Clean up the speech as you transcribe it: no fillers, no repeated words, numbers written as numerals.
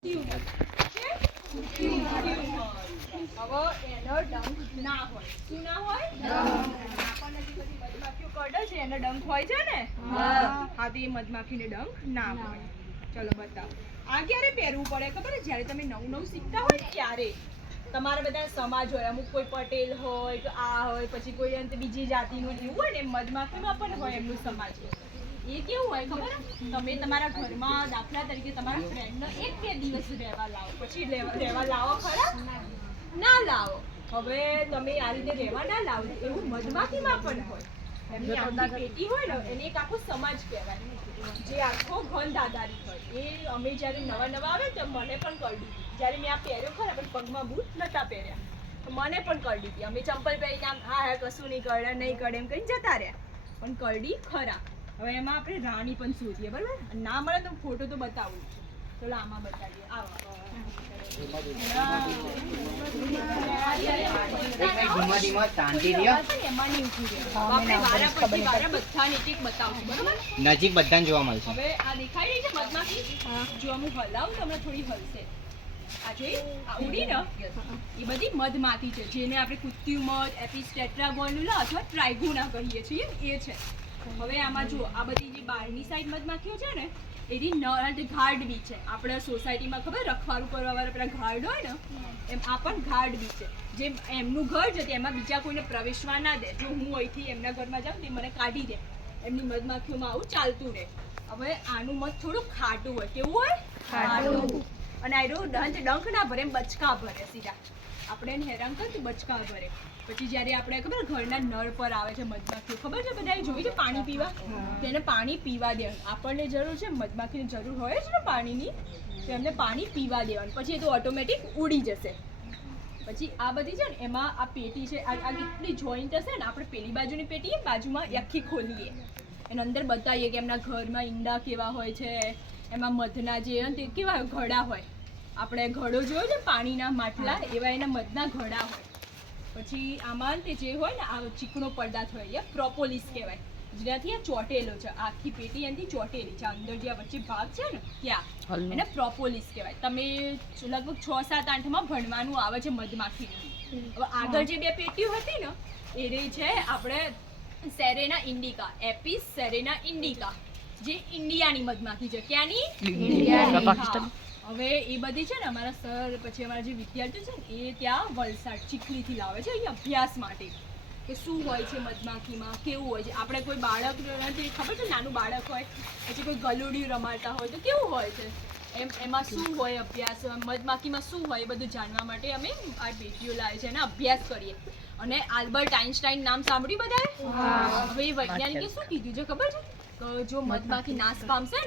હવે એનો ડંખ ના હોય. શું ના હોય? આપણને જે બધી મધમાખીઓ કરડે છે એનો ડંખ હોય છે ને? હા, તો એ મધમાખીને ડંખ ના હોય. ચલો બતાવો. આ ક્યારે પહેરવું પડે ખબર? જ્યારે તમે નવું શીખતા હોય ને ત્યારે. તમારા બધા સમાજ હોય, અમુક કોઈ પટેલ હોય તો આ હોય, પછી કોઈ બીજી જાતિનું એવું હોય ને, મધમાખીમાં પણ હોય એમનું સમાજ. એ કેવું હોય ખબર? તમે તમારા ઘરમાં દાખલા તરીકે તમારા ફ્રેન્ડને 1-2 દિવસ રહેવા લાવો, પછી રહેવા લાવો ખરા? ના લાવો. હવે તમે આ રીતે રહેવા ના લાવો, એવું મધમાખીમાં પણ હોય. એમની આખી પેટી હોય ને એને એક આખો સમાજ કહેવાય, જે આખો ઘન આધારિત હોય. એ અમે જ્યારે નવા આવે તો મને પણ કરડી હતી. જ્યારે મેં આ પહેર્યો ખરા, પણ પગમાં બૂટ નતા પહેર્યા, તો મને પણ કરડી હતી. અમે ચંપલ પહેરીને આમ હા કશું નહીં કરડે નહીં કરડે એમ કહીને જતા રહ્યા, પણ કરડી ખરા. હવે એમાં આપણે રાણી પણ શોધીએ, બરાબર? ના મળે તો ફોટો તો બતાવું. ચલો આમાં બતાવીએ. આવો નજીક બધાને જોવા મળશે. હવે આ દેખાઈ રહી છે મધમાખી? જો હું હલાવું તો હમણાં થોડી હલશે. આ જોઈ આ ઉડી ને, એ બધી મધમાખી છે, જેને આપણે કુત્યુ મધ, એપિસ ટેટ્રાગોન્યુલા અથવા ટ્રાઇગોના કહીએ છીએ, એ છે. હવે આમાં જો આ બધી જે બહારની સાઈડ મધમાખીઓ છે ને, એની ગાર્ડ બી છે. આપણે સોસાયટીમાં ખબર રખવાડું કરવા વાળા પેલા ગાર્ડ હોય ને, એમ આ પણ ગાર્ડ બી છે. જે એમનું ઘર છે એમાં બીજા કોઈને પ્રવેશવા ના દે. જો હું અહીંથી એમના ઘરમાં જાઉં તો મને કાઢી દે. એમની મધમાખીઓમાં આવું ચાલતું રહે. હવે આનું મધ થોડું ખાટું હોય. કેવું હોય? ખાટું. અને આનો ડંખ ના ભરે, બચકા ભરે સીધા. આપણે એને હેરાન કરીએ તો બચકા ભરે. પછી જ્યારે આપણે ખબર ઘરના નળ પર આવે છે મધમાખીઓ, ખબર છે બધાએ જોઈ છે પાણી પીવા, તેને પાણી પીવા દેવાનું. આપણને જરૂર છે, મધમાખીની જરૂર હોય છે ને પાણીની, તો એમને પાણી પીવા દેવાનું. પછી એ તો ઓટોમેટિક ઉડી જશે. પછી આ બધી છે ને, એમાં આ પેટી છે, આ કેટલી જોઈન્ટ હશે ને, આપણે પેલી બાજુની પેટી બાજુમાં આખી ખોલીએ, એના અંદર બતાવીએ કે એમના ઘરમાં ઈંડા કેવા હોય છે, એમાં મધના જે તે કેવા ઘડા હોય. આપણે ઘડો જોયો છે પાણીના માટલા, એવા એના મધના ઘડા હોય. પછી આમાં તે જે હોય ને, આ ચીકણો પદાર્થ હોય, એ પ્રોપોલિસ કહેવાય, જેનાથી આ ચોટેલો છે. આખી પેટી એનાથી ચોટેલી છે. અંદર જે વચ્ચે ભાગ છે ને ત્યાં એને પ્રોપોલિસ કહેવાય. તમે લગભગ 6, 7, 8માં ભણવાનું આવે છે મધમાખીનું. હવે આગળ જે બે પેટીઓ હતી ને, એ રહી છે આપણે સેરેના ઇન્ડિકા, એપિસ સેરેના ઇન્ડિકા, જે ઇન્ડિયાની મધમાખી છે. ક્યાંની? હવે એ બધી છે ને અમારા સર, પછી અમારા જે વિદ્યાર્થીઓ છે ને, એ ત્યાં વલસાડ ચીખલીથી લાવે છે અહીંયા અભ્યાસ માટે, કે શું હોય છે મધમાખીમાં, કેવું હોય છે. આપણે કોઈ બાળક ખબર છે, નાનું બાળક હોય, પછી કોઈ ગલુડિયું રમાડતા હોય તો કેવું હોય છે, એમાં શું હોય અભ્યાસ, મધમાખીમાં શું હોય, એ બધું જાણવા માટે અમે આ પેટીઓ લાવે છે અને અભ્યાસ કરીએ. અને આલ્બર્ટ આઇન્સ્ટાઈન નામ સાંભળ્યું બધાએ? હવે એ વૈજ્ઞાનિકે શું કીધું છે ખબર છે? જો મધમાખી નાશ પામશે ને